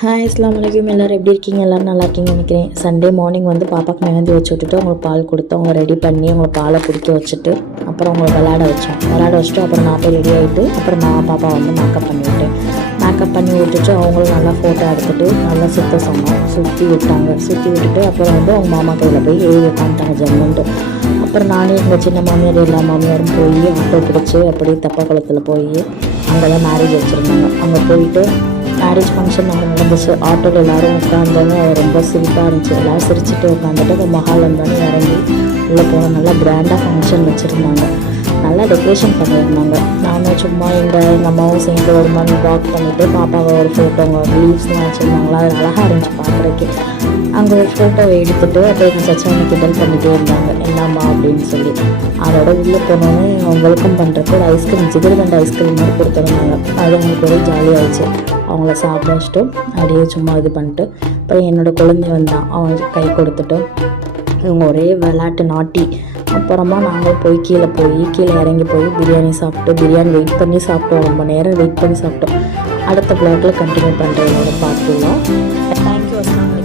Hi அஸ்ஸலாமு அலைக்கும். எல்லோரும் எப்படி இருக்கீங்க? எல்லோரும் நல்லா இருக்கீங்கன்னு நினைக்கிறேன். சண்டே மார்னிங் வந்து பாப்பாவுக்கு மெஹந்தி வச்சு விட்டுட்டு அவங்களுக்கு பால் கொடுத்து அவங்க ரெடி பண்ணி அவங்களை பாலை குடிக்க வச்சுட்டு அப்புறம் அவங்களை விளையாட வச்சுட்டு அப்புறம் நான் போய் ரெடி ஆகிட்டு அப்புறம் நான் பாப்பா வந்து மேக்கப் பண்ணி விட்டேன். மேக்கப் பண்ணி விட்டுட்டு அவங்களும் நல்லா ஃபோட்டோ எடுத்துகிட்டு நல்லா சுற்றி விட்டுட்டு அப்புறம் வந்து அவங்க மாமா கையில் போய் எழுதி உட்காந்துட்டாங்க ஜம்முன்ட்டு. அப்புறம் நானே எங்கள் சின்ன மாமியார் எல்லா மாமியாரும் போய் ஆட்டோ பிடிச்சி அப்படியே தெப்பக்குளத்தில் போய் அங்கே தான் மேரேஜ் வச்சுருந்தாங்க. அங்கே போயிட்டு மேரேஜ் ஃபங்க்ஷன் அங்கே நடந்துச்சு. ஆட்டோவில் எல்லோரும் உட்காந்தோன்னு ரொம்ப சிரிப்பாக இருந்துச்சு. எல்லோரும் சிரிச்சுட்டு உட்காந்துட்டு அந்த மஹால் இருந்தாலும் இறங்கி உள்ளே போன நல்லா கிராண்டாக ஃபங்க்ஷன் வச்சுருந்தாங்க. நல்லா டெக்கரேஷன் பண்ணியிருந்தாங்க. நானும் சும்மா எங்கள் அம்மாவும் சேர்ந்து ஒரு மாதிரி வாக் பண்ணிவிட்டு பாப்பாவை ஒரு ஃபோட்டோங்க லீவ்ஸ்லாம் வச்சுருந்தாங்களா, அது அழகாக இருந்துச்சு பார்க்குறதுக்கு. அங்கே ஒரு ஃபோட்டோவை எடுத்துகிட்டு அப்புறம் எங்கள் சச்சாவை கிண்டல் பண்ணிகிட்டே இருந்தாங்க என்னம்மா அப்படின்னு சொல்லி. அதோட உள்ளே போனோன்னே வெல்கம் பண்ணுறதுக்கு ஒரு ஐஸ்கிரீம் ஜிகர்தண்டை ஐஸ்கிரீம் மாதிரி கொடுத்துருந்தாங்க. அது அவங்களுக்கு ஒரே ஜாலியாகிடுச்சு. அவங்கள சாப்பிட வச்சுட்டு அப்படியே சும்மா இது பண்ணிட்டு அப்புறம் என்னோடய குழந்தை வந்தான். அவன் கை கொடுத்துட்டு இவங்க ஒரே விளையாட்டு நாட்டி. அப்புறமா நாங்கள் போய் கீழே இறங்கி போய் பிரியாணி வெயிட் பண்ணி சாப்பிட்டோம். ரொம்ப நேரம் வெயிட் பண்ணி சாப்பிட்டோம். அடுத்த ப்ளாகில் கண்டினியூ பண்ணுறேன் என்னோட பார்த்துலாம். தேங்க்யூ.